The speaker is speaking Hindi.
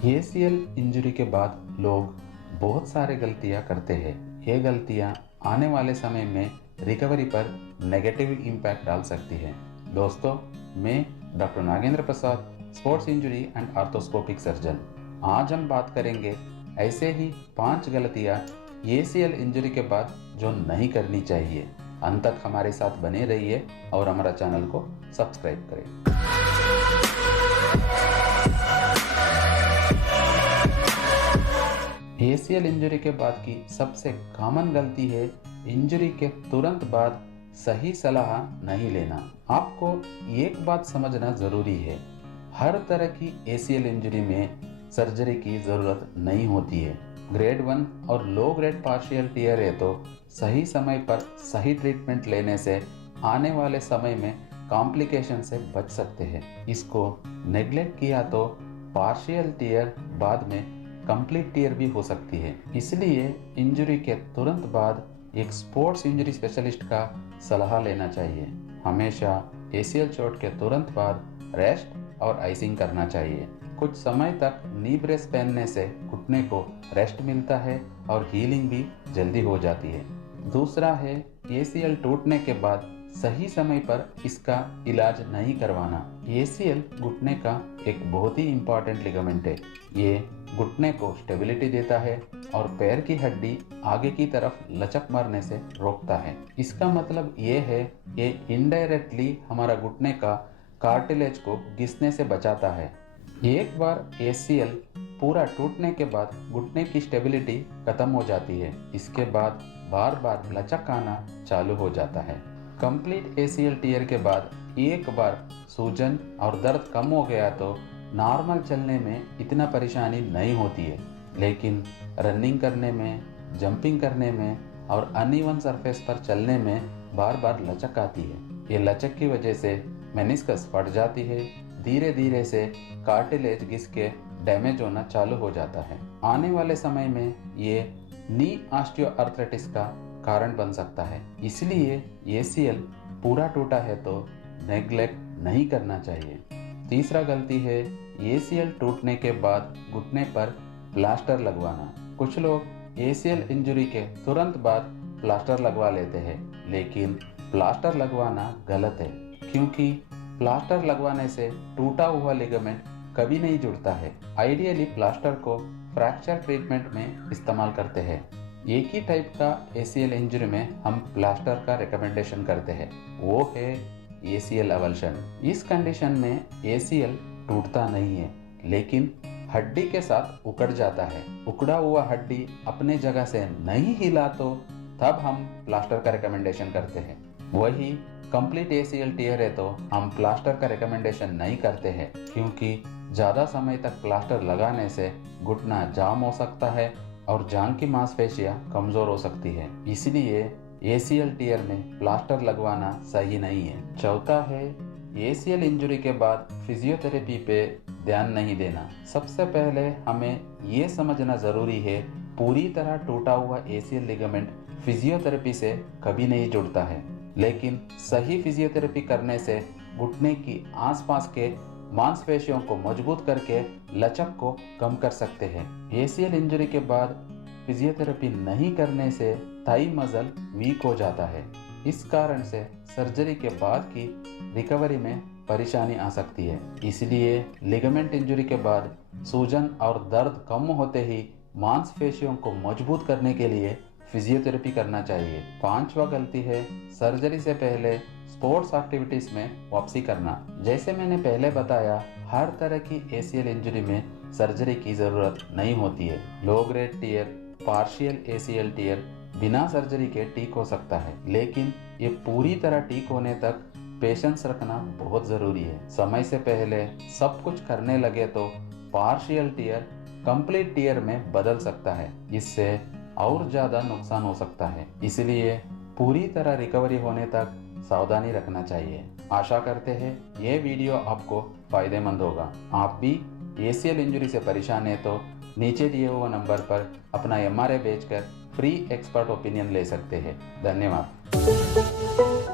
एसीएल इंजरी के बाद लोग बहुत सारे गलतियां करते हैं। ये गलतियां आने वाले समय में रिकवरी पर नेगेटिव इम्पैक्ट डाल सकती है। दोस्तों, मैं doctor Nagendra Prasad, sports injury and arthroscopic surgeon. आज हम बात करेंगे ऐसे ही 5 गलतियां एसीएल इंजरी के बाद जो नहीं करनी चाहिए। अंत तक हमारे साथ बने रहिए और हमारा चैनल को सब्सक्राइब करें। एसीएल इंजरी के बाद की सबसे कॉमन गलती है इंजरी के तुरंत बाद सही सलाह नहीं लेना। आपको एक बात समझना जरूरी है, हर तरह की एसीएल इंजरी में सर्जरी की जरूरत नहीं होती है। ग्रेड 1 और लो ग्रेड पार्शियल टियर है तो सही समय पर सही ट्रीटमेंट लेने से आने वाले समय में कॉम्प्लिकेशन से बच सकते हैं। इसको नेग्लेक्ट किया तो पार्शियल टियर बाद में कंप्लीट टियर भी हो सकती है। इसलिए इंजरी के तुरंत बाद एक स्पोर्ट्स इंजरी स्पेशलिस्ट का सलाह लेना चाहिए। हमेशा एसीएल चोट के तुरंत बाद रेस्ट और आइसिंग करना चाहिए। कुछ समय तक नी ब्रेस पहनने से घुटने को रेस्ट मिलता है और हीलिंग भी जल्दी हो जाती है। दूसरा है एसीएल टूटने के बाद सही समय पर इसका इलाज नहीं करवाना। एसीएल घुटने का एक बहुत ही इम्पोर्टेंट लिगामेंट है। ये घुटने को स्टेबिलिटी देता है और पैर की हड्डी आगे की तरफ लचक मारने से रोकता है। इसका मतलब ये है कि इनडायरेक्टली हमारा घुटने का कार्टिलेज को घिसने से बचाता है। एक बार एसीएल पूरा टूटने के बाद घुटने की स्टेबिलिटी खत्म हो जाती है। इसके बाद बार बार लचक आना चालू हो जाता है। कंप्लीट एसीएल टियर के बाद एक बार सूजन और दर्द कम हो गया तो नॉर्मल चलने में इतना परेशानी नहीं होती है, लेकिन रनिंग करने में, जंपिंग करने में और अनइवन सरफेस पर चलने में बार बार लचक आती है। ये लचक की वजह से मेनिस्कस फट जाती है। धीरे धीरे से कार्टिलेज घिस के डैमेज होना चालू हो जाता है। आने वाले समय में ये नी ऑस्टियोआर्थराइटिस का कारण बन सकता है। इसलिए एसीएल पूरा टूटा है तो नेग्लेक्ट नहीं करना चाहिए। तीसरा गलती है एसीएल टूटने के बाद घुटने पर प्लास्टर लगवाना। कुछ लोग एसीएल इंजरी के तुरंत बाद प्लास्टर लगवा लेते हैं, लेकिन प्लास्टर लगवाना गलत है, क्योंकि प्लास्टर लगवाने से टूटा हुआ लिगामेंट कभी नहीं जुड़ता है। आइडियली प्लास्टर को फ्रैक्चर ट्रीटमेंट में इस्तेमाल करते हैं। एक ही टाइप का एसीएल इंजरी में हम प्लास्टर का रिकमेंडेशन करते हैं, वो है एसीएल अवल्शन। इस कंडीशन में एसीएल टूटता नहीं है, लेकिन हड्डी के साथ उकड़ जाता है। उकड़ा हुआ हड्डी अपने जगह से नहीं हिला तो तब हम प्लास्टर का रिकमेंडेशन करते हैं। वही कंप्लीट एसीएल टियर है तो हम प्लास्टर का रिकमेंडेशन नहीं करते हैं, क्योंकि ज़्यादा समय तक प्लास्टर लगाने से घुटना जाम हो सकता है और जांघ की मांसपेशियां कमजोर हो सकती है। इसलिए एसीएल टियर में प्लास्टर लगवाना सही नहीं है। चौथा है एसीएल इंजरी के बाद फिजियोथेरेपी पे ध्यान नहीं देना। सबसे पहले हमें ये समझना जरूरी है, पूरी तरह टूटा हुआ एसीएल लिगामेंट फिजियोथेरेपी से कभी नहीं जुड़ता है, लेकिन सही फिजियोथेरेपी करने से घुटने की आसपास के मांसपेशियों को मजबूत करके लचक को कम कर सकते हैं। एसीएल इंजरी के बाद फिजियोथेरेपी नहीं करने से थाई मसल वीक हो जाता है। इस कारण से सर्जरी के बाद की रिकवरी में परेशानी आ सकती है। इसलिए लिगामेंट इंजरी के बाद सूजन और दर्द कम होते ही मांसपेशियों को मजबूत करने के लिए फिजियोथेरेपी करना चाहिए। पांचवा गलती है सर्जरी से पहले स्पोर्ट्स एक्टिविटीज में वापसी करना। जैसे मैंने पहले बताया, हर तरह की एसीएल इंजरी में सर्जरी की जरूरत नहीं होती है। Low grade tear, partial ACL tear बिना सर्जरी के ठीक हो सकता है, लेकिन ये पूरी तरह ठीक होने तक पेशेंस रखना बहुत जरूरी है। समय से पहले सब कुछ करने लगे तो पार्शियल टियर कंप्लीट टियर में बदल सकता है। इससे और ज्यादा नुकसान हो सकता है। इसलिए पूरी तरह रिकवरी होने तक सावधानी रखना चाहिए। आशा करते हैं ये वीडियो आपको फायदेमंद होगा। आप भी एसीएल इंजरी से परेशान है तो नीचे दिए हुए नंबर पर अपना एमआरआई भेजकर फ्री एक्सपर्ट ओपिनियन ले सकते हैं। धन्यवाद।